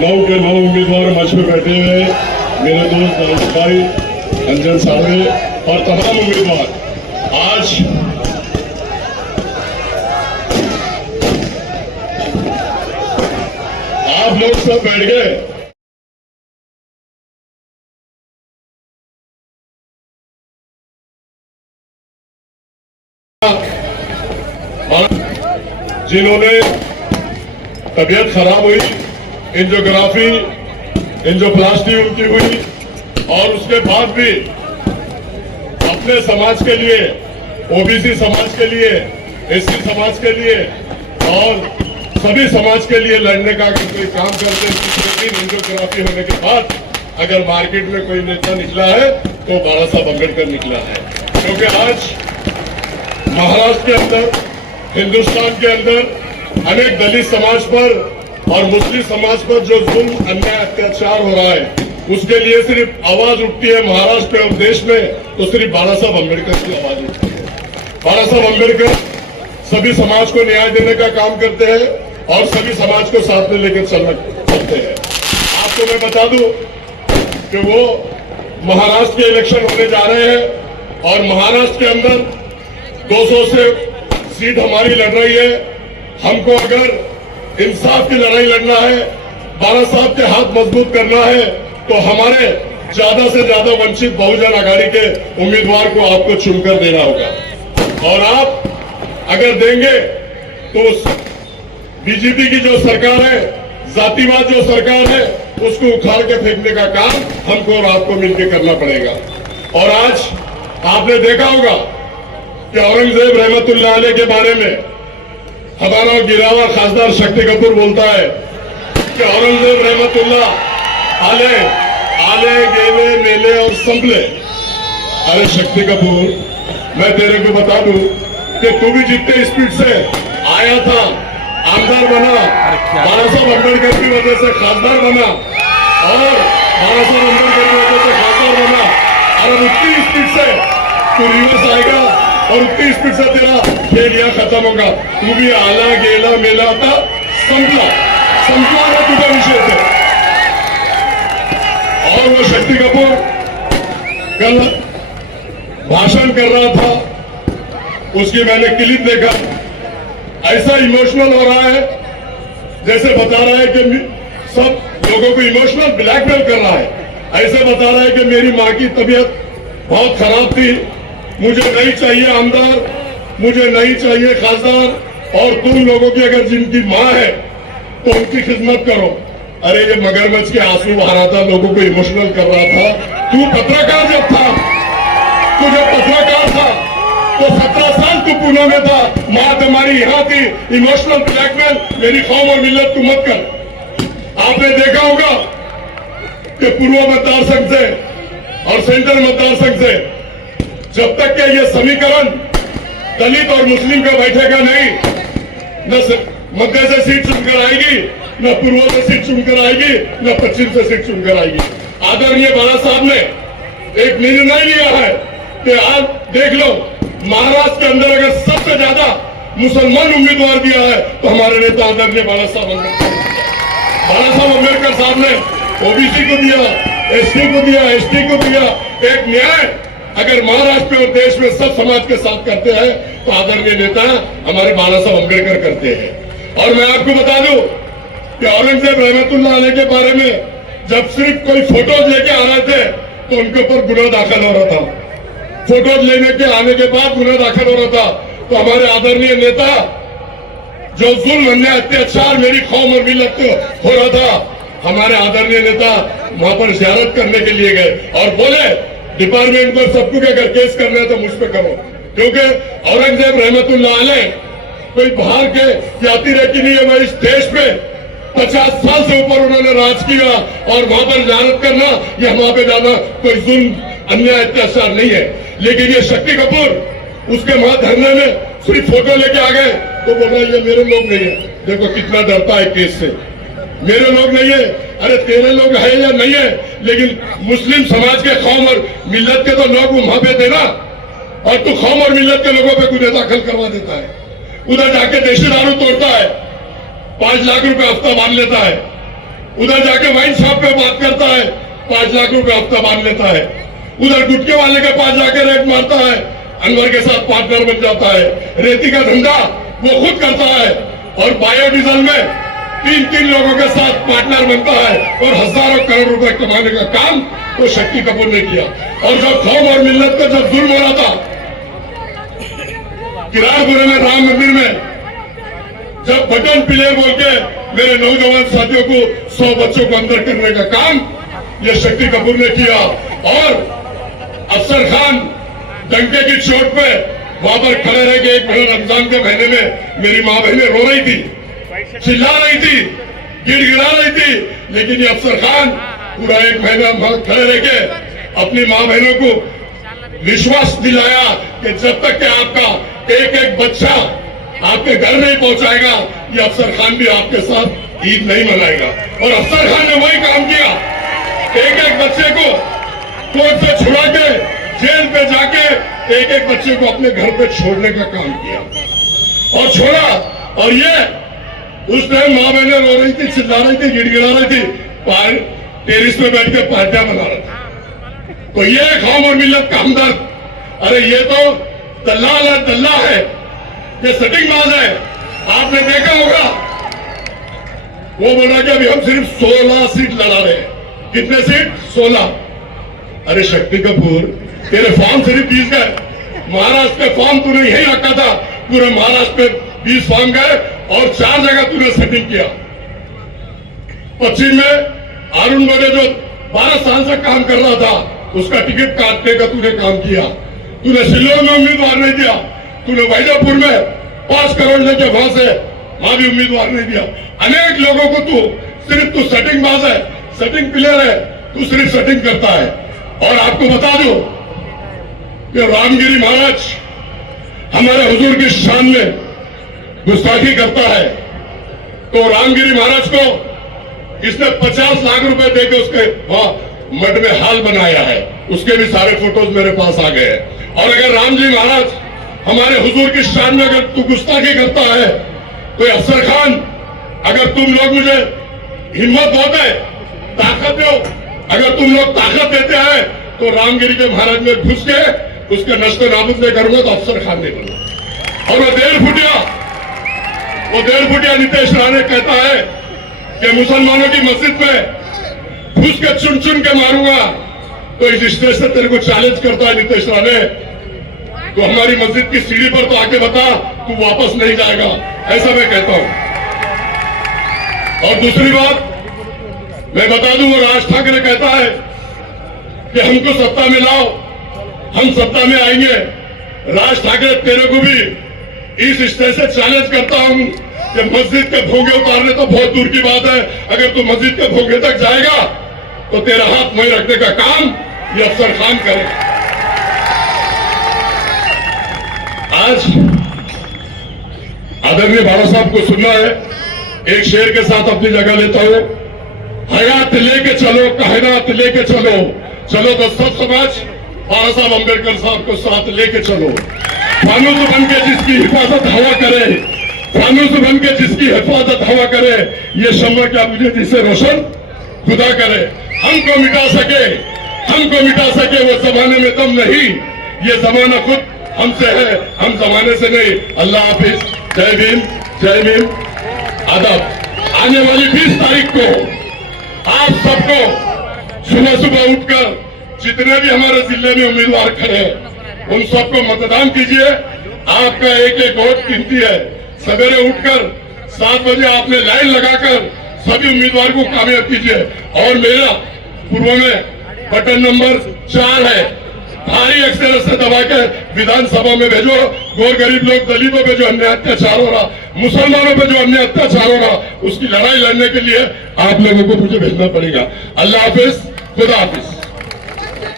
9 के 9 उम्मीदवार मंच पे बैठे हुए मेरे दोस्त नरेश भाई, अंजन साड़े और तमाम उम्मीदवार, आज आप लोग सब बैठ गए। और जिन्होंने तबीयत खराब हुई, एंजियोग्राफी, एंजियोप्लास्टी उनकी हुई और उसके बाद भी अपने समाज के लिए, ओबीसी समाज के लिए, एससी समाज के लिए और सभी समाज के लिए लड़ने का अगर कोई काम करते हैं, दूसरे दिन एंजियोग्राफी होने के बाद अगर मार्केट में कोई नेता निकला है तो बाबा साहब अम्बेडकर निकला है। क्योंकि आज महाराष्ट्र के अंदर, हिंदुस्तान के अंदर अनेक दलित समाज पर और मुस्लिम समाज पर जो जुल्म, अन्याय, अत्याचार हो रहा है, उसके लिए सिर्फ आवाज उठती है महाराष्ट्र में और देश में, तो सिर्फ बाबा साहब अम्बेडकर की आवाज उठती है। बाबा साहब अम्बेडकर सभी समाज को न्याय देने का काम करते हैं और सभी समाज को साथ में लेकर चलना चाहते हैं। आपको मैं बता दूं कि वो महाराष्ट्र के इलेक्शन होने जा रहे हैं और महाराष्ट्र के अंदर 200 से सीट हमारी लड़ रही है। हमको अगर इंसाफ की लड़ाई लड़ना है, बाबा साहब के हाथ मजबूत करना है, तो हमारे ज्यादा से ज्यादा वंचित बहुजन आघाड़ी के उम्मीदवार को आपको चुनकर देना होगा। और आप अगर देंगे तो बीजेपी की जो सरकार है, जातिवाद जो सरकार है, उसको उखाड़ के फेंकने का काम हमको और आपको मिलकर करना पड़ेगा। और आज आपने देखा होगा कि औरंगजेब रहमतुल्लाह अलैह के बारे में हमारा गिरावा खासदार शक्ति कपूर बोलता है कि औरंगजेब रहमतुल्लाह अलैह आले गेले मेले और संभले। अरे शक्ति कपूर, मैं तेरे को बता दूं कि तू भी जितने स्पीड से आया था, आमदार बना, बाबा साहब अम्बेडकर की वजह से खासदार बना और बाबा साहब अम्बेडकर की वजह से खासदार बना, और उतनी स्पीड से तू रिवर्स आएगा और उतनी स्पीड से तेरा खेल यहाँ खत्म होगा। तू भी आला गेला मेला था, संपला है तुझे विषय से। और वो शक्ति कपूर कल भाषण कर रहा था, उसकी मैंने क्लिप देखा, ऐसा इमोशनल हो रहा है जैसे बता रहा है कि सब लोगों को इमोशनल ब्लैकमेल कर रहा है। ऐसे बता रहा है कि मेरी माँ की तबीयत बहुत खराब थी, मुझे नहीं चाहिए आमदार, मुझे नहीं चाहिए खासदार, और तुम लोगों की अगर जिनकी माँ है तो उनकी खिदमत करो। अरे ये मगरमच्छ के आंसू बहा रहा था, लोगों को इमोशनल कर रहा था। तू पत्रकार जब था, तू जब पत्रकार था तो 17 साल तू पुणे में था, माँ तुम्हारी यहाँ थी, इमोशनल ब्लैकमेल मेरी कौम और मिल्लत तू मत कर। आपने देखा होगा कि पूर्व मतदार संघ से और सेंट्रल मतदार संघ से जब तक के ये समीकरण दलित और मुस्लिम का बैठेगा नहीं, न मध्य से सीट चुनकर आएगी, न पूर्व से सीट चुनकर आएगी, न पश्चिम से सीट चुनकर आएगी। आदरणीय बाला साहब ने एक निर्णय लिया है कि आप देख लो, महाराष्ट्र के अंदर अगर सबसे ज्यादा मुसलमान उम्मीदवार दिया है तो हमारे नेता आदरणीय बाला साहब अम्बेडकर साहब ने ओबीसी को दिया, एससी को दिया, एसटी को दिया। एक न्याय अगर महाराष्ट्र में और देश में सब समाज के साथ करते हैं तो आदरणीय नेता हमारे बाला साहब अम्बेडकर करते हैं। और मैं आपको बता दूं कि औरंगजेब रहमतुल्लाह अलैह के बारे में जब सिर्फ कोई फोटोज लेके आ रहे थे तो उनके ऊपर गुनाह दाखिल हो रहा था। फोटोज लेने के आने के बाद गुनाह दाखिल हो रहा था। तो हमारे आदरणीय नेता जो जुल्म, अन्याय, अत्याचार मेरी कौम और मिल्लत को हो रहा था, हमारे आदरणीय नेता वहां पर जियारत करने के लिए गए और बोले डिपार्टमेंट पर सबको अगर केस करना है तो मुझ पर करो। क्योंकि औरंगजेब रहमतुल्लाह अलैह कोई बाहर के जाति रहती नहीं है, वह इस देश में 50 साल से ऊपर उन्होंने राज किया और वहां पर जियारत करना या वहां पे जाना कोई जुल्म, अन्याय, अत्याचार नहीं है। लेकिन ये शक्ति कपूर उसके वहां धरने में सिर्फ फोटो लेके आ गए तो बोल रहा ये मेरे लोग नहीं है। देखो कितना डरता है केस से, मेरे लोग नहीं है। अरे तेरे लोग है या नहीं है, लेकिन मुस्लिम समाज के कौम और मिल्लत के तो लोग वहां पे थे ना, और तू कौम और मिल्लत के लोगों पे गुनाह दाखिल करवा देता है। उधर जाके देशी दारू तोड़ता है, 5 लाख रुपए हफ्ता मान लेता है, उधर जाके वाइन शॉप पे बात करता है, 5 लाख रुपए हफ्ता बांध लेता है। उधर गुटके वाले के पास जाकर रेट मारता है, अनवर के साथ पार्टनर बन जाता है। रेती का धंधा वो खुद करता है और बायोडीजल में 3 लोगों के साथ पार्टनर बनता है और हजारों करोड़ रुपए कमाने का काम तो शक्ति कपूर ने किया। और जब कौम और मिल्लत का जब जुल्म हो रहा था, किरारपुरे में राम मंदिर में जब बटन प्ले बोल के मेरे नौजवान साथियों को 100 बच्चों को अंदर करने का काम ये शक्ति कपूर ने किया। और अफसर खान डंके की चोट पे वहां पर खड़े रह के 1 महीने रमजान के महीने में मेरी माँ बहनें रो रही थी, चिल्ला रही थी, गिड़गिड़ा रही थी, लेकिन ये अफसर खान पूरा 1 महीना खड़े रह के अपनी माँ बहनों को विश्वास दिलाया कि जब तक कि आपका एक बच्चा आपके घर नहीं पहुंचाएगा, ये अफसर खान भी आपके साथ ईद नहीं मनाएगा। और अफसर खान ने वही काम किया, एक बच्चे को कोर्ट से छुड़ा के जेल पे जाके एक बच्चे को अपने घर पे छोड़ने का काम किया और छोड़ा। और ये उस टाइम माँ बहने रो रही थी, चिल्ला रही थी, गिड़गिड़ा रही थी, टेरिस पे बैठ के पार्टियां बना रहा था। तो ये कौम और मिल्लत का हमदर्द, अरे ये तो दल्लाल है, दल्ला है, ये सटिंगबाज है। आपने देखा होगा वो बोल रहा कि अभी हम सिर्फ 16 सीट लड़ा रहे हैं। कितने सीट? 16। अरे शक्ति कपूर, तेरे फॉर्म सिर्फ 20 गए। महाराष्ट्र के फॉर्म तूने यही रखा था, पूरे महाराष्ट्र में 20 फॉर्म गए और 4 जगह तूने सेटिंग किया। पश्चिम में अरुण बड़े जो 12 साल से काम कर रहा था, उसका टिकट काटने का तूने काम किया। तूने शिलोंग में उम्मीदवार नहीं दिया, तूने वैजापुर में 5 करोड़ लेके वहां से वहां भी उम्मीदवार नहीं दिया। अनेक लोगों को सिर्फ तू सेटिंग बाज है, सेटिंग प्लेयर है, तू सिर्फ सेटिंग करता है। और आपको बता दो कि रामगिरी महाराज हमारे हुजूर की शान में गुस्ताखी करता है, तो रामगिरी महाराज को इसने 50 लाख रुपए देकर उसके मठ में हाल बनाया है। उसके भी सारे फोटोज मेरे पास आ गए हैं। और अगर राम जी महाराज हमारे हुजूर की शान में अगर तू गुस्ताखी करता है, तो अफसर खान, अगर तुम लोग मुझे हिम्मत होते, ताकत दो, अगर तुम लोग ताकत देते हैं, तो रामगिरी के महाराज में घुस के उसके नष्ट नाबूद नहीं करूंगा, तो अफसर खान नहीं करूंगा। और वो 1.5 फुटिया नीतीश राणे कहता है कि मुसलमानों की मस्जिद में घुस के चुन चुन के मारूंगा, तो इस स्टेज से तेरे को चैलेंज करता है नीतीश राणे, तो हमारी मस्जिद की सीढ़ी पर तो आके बता, तू वापस नहीं जाएगा, ऐसा मैं कहता हूं। और दूसरी बात मैं बता दूं, वो राज ठाकरे कहता है कि हमको सत्ता में लाओ, हम सत्ता में आएंगे। राज ठाकरे, तेरे को भी इस स्टेज से चैलेंज करता हूं कि मस्जिद के भोंगे उतारने तो बहुत दूर की बात है, अगर तू मस्जिद के भोंगे तक जाएगा तो तेरा हाथ वहीं रखने का काम ये अफसर खान करेगा। आज आदरणीय बाबा साहब को सुनना है, एक शेर के साथ अपनी जगह लेता हूं। हयात लेके चलो, कायनात लेके चलो, चलो तो सब समाज बाबा साहब अम्बेडकर साहब को साथ लेके चलो। फानूस बन के जिसकी हिफाजत हवा करे, फानूस बन के जिसकी हिफाजत हवा करे, ये शम्मा क्या मुझे जिसे रोशन खुदा करे। हमको मिटा सके वो जमाने में दम नहीं, ये जमाना खुद हमसे है, हम जमाने से नहीं। अल्लाह हाफिज, जय भीम, जय भीम, आदाब। आने वाली 20 तारीख को आप सबको सुबह सुबह उठकर जितने भी हमारे जिले में उम्मीदवार खड़े हैं, उन सबको मतदान कीजिए। आपका एक वोट कीमती है। सवेरे उठकर 7 बजे आपने लाइन लगाकर सभी उम्मीदवार को कामयाब कीजिए। और मेरा पूर्व में बटन नंबर 4 है, भारी अक्षर से दबा के विधानसभा में भेजो। गौर गरीब लोग, दलितों पे जो अन्य अत्याचार हो रहा, मुसलमानों पे जो अन्य अत्याचार हो रहा, उसकी लड़ाई लड़ने के लिए आप लोगों को मुझे भेजना पड़ेगा। अल्लाह हाफिज, खुदा हाफिज।